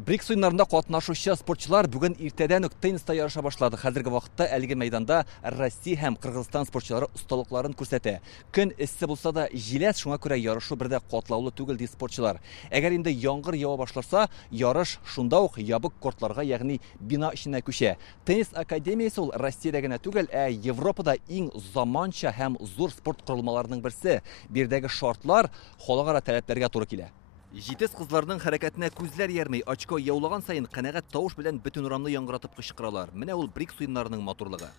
БРИКС ойындарында катнашучы спортчылар бүгін иртеден үк тенниста ярыша башлады. Хәзерге вакытта әлеге мәйданда Россия һәм Кыргызстан спортчылары осталыкларын күрсәтә. Көн эссе булса да җиләс, шуңа күрә ярышу бердә катлаулы түгел ди спортчылар. Әгәр инде яңгыр ява башларса, ярыш шунда ук ябык кортларга, ягъни бина эченә күчә. Теннис академиясе ул Россиядә генә түгел, Европада иң заманча һәм зур спорт корылмаларының берсе. Бердәге шартлар халыкара таләпләргә туры килә. Җитез кызларның хәрәкәтенә күзләр ярмый, очко яулаган сайын канәгать тавыш белән бөтен урамны яңгыратып кычкыралар. Менә ул БРИКС уеннарының матурлыгы.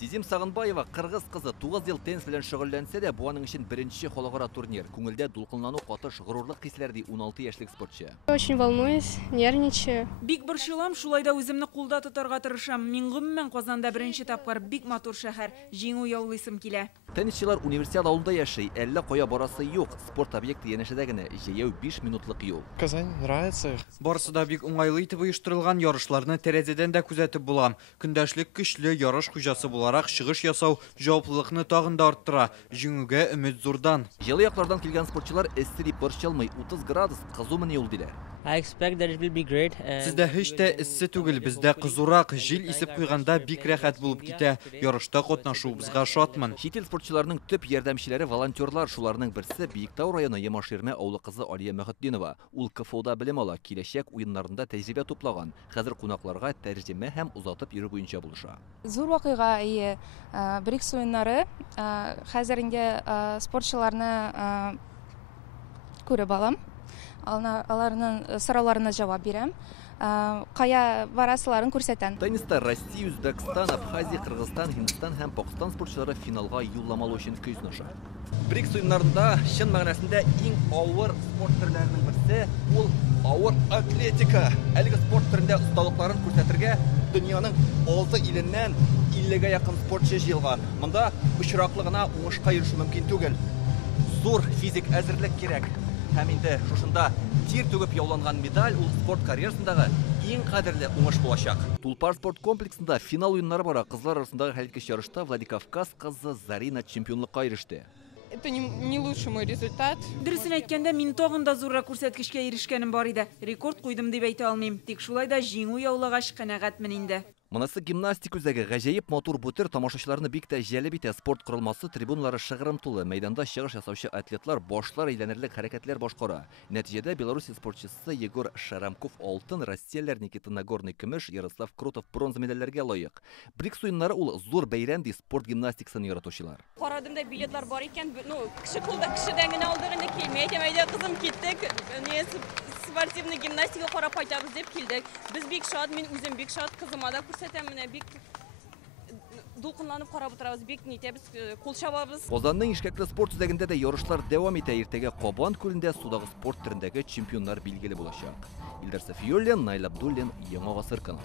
Сизим Сагынбаева кыргыз кызы 9 ел теннис белән шөгыльләнсә дә, бу аның өчен беренче халыкара турнир. Күңелдә дулкынлану, катыш, горурлык хисләр ди 16 яшьлек спортчы. Очень волнуюсь, нервничаю. Бик борчылам, шулай да үземне кулда тотарга тырышам. Мин гомумән Казанда беренче тапкыр бик матур шәһәр, җиңү яулыйсым килә. Теннисчылар универсиада авылында яши, әллә кая барасы юк. Спорт объекты янәшәдә генә, җәяү 5 минутлык юл. Казань нравится. Барысы да бик уңайлы итеп оештырылган ярышларны тәрәзәдән дә күзәтеп булам. Көндәшлек көчле ярыш хуҗасы буларак чыгыш ясау җаваплылыкны тагын да арттыра. Җиңүгә өмет зурдан. Җылы яклардан килгән спортчылар эссе дип борчылмый, 30 градус кызумыны юл диләр. I expect that it will be great. Сездә һич тә эссе түгел, бездә кызурак, җил исеп куйганда бик рәхәт булып китә. Ярышта катнашуыбызга шатмын. Чит ил спортчыларының төп ярдәмчеләре волонтерлар, шуларның берсе Биектау районы Ямаширмә авылы кызы Алия Мәхетдинова. Ул КФУда белем ала, киләчәк уеннарында тәҗрибә туплаган. Хәзер кунакларга тәрҗемә һәм узатып йөрү буенча булыша. Зур вакыйга ие БРИКС уеннары хәзер инде спортчыларны күреп алам. Аларның сорауларына җавап бирәм. Кая барасыларын күрсәтәм. Тенниста Россия, Үзбәкстан, Абхазия, Кыргызстан, Һиндстан һәм Пакистан спортчылары финалга юлламалы өчен көй сынаша. БРИКС уеннарында чын мәгънәсендә иң авыр спорт төрләренең берсе ул авыр атлетика. Әлеге спорт төрендә осталыкларын күрсәтергә дөньяның 6 иленнән 50гә якын спортчы җыелган. Монда очраклы гына уңышка ирешү мөмкин түгел. Зур физик әзерлек кирәк. Һәм инде шушында тир түгеп яуланган медаль ул спорт карьерасындагы иң кадерле уңыш булачак. Тулпар спорт комплексында финал уеннары бара. Кызлар арасындагы хәлиткеч ярышта Владикавказ кызы Зарина чемпионлыкка иреште. Это не лучший мой результат. Дөресен әйткәндә, мин тагын да зуррак күрсәткечкә ирешкәнем бар иде. Рекорд куйдым дип әйтә алмыйм. Тик шулай да җиңү яулагач канәгатьмен инде. Монысы гимнастик үзәге гаҗәеп матур бүтер тамашачыларны бик тә җәлеп итә. Спорт корылмасы трибуналары шыгрым тулы. Мәйданда чыгыш ясаучы атлетлар башлар әйләнерлек хәрәкәтләр башкара. Нәтиҗәдә Беларусь спортчысы Егор Шарамков алтын, россиялеләр Никита Нагорный көмеш, Ярослав Крутов бронза медальләргә лаек. БРИКС уеннары ул зур бәйрәм ди спорт гимнастикасын яратучылар. Карадым да билетлар бар икән, кеше кулда кешедән генә алдыгында килмәй, әйтәм, кызым киттек. Спортивный гимнастика карап кайтабыз дип килдек. Без бик шат, мин үзем бик шат, кызыма да күрсәтәм, менә бик дулкынланып карап утырабыз, бик нитәбез, кул чабабыз. Казанның Ишкәкле спорт үзәгендә дә ярышлар дәвам итә. Иртәгә Кабан күлендә судагы спорт төрендәге чемпионнар билгеле булачак. Илдар Сафиуллин, Наил Абдуллин, Яңа гасыр каналы.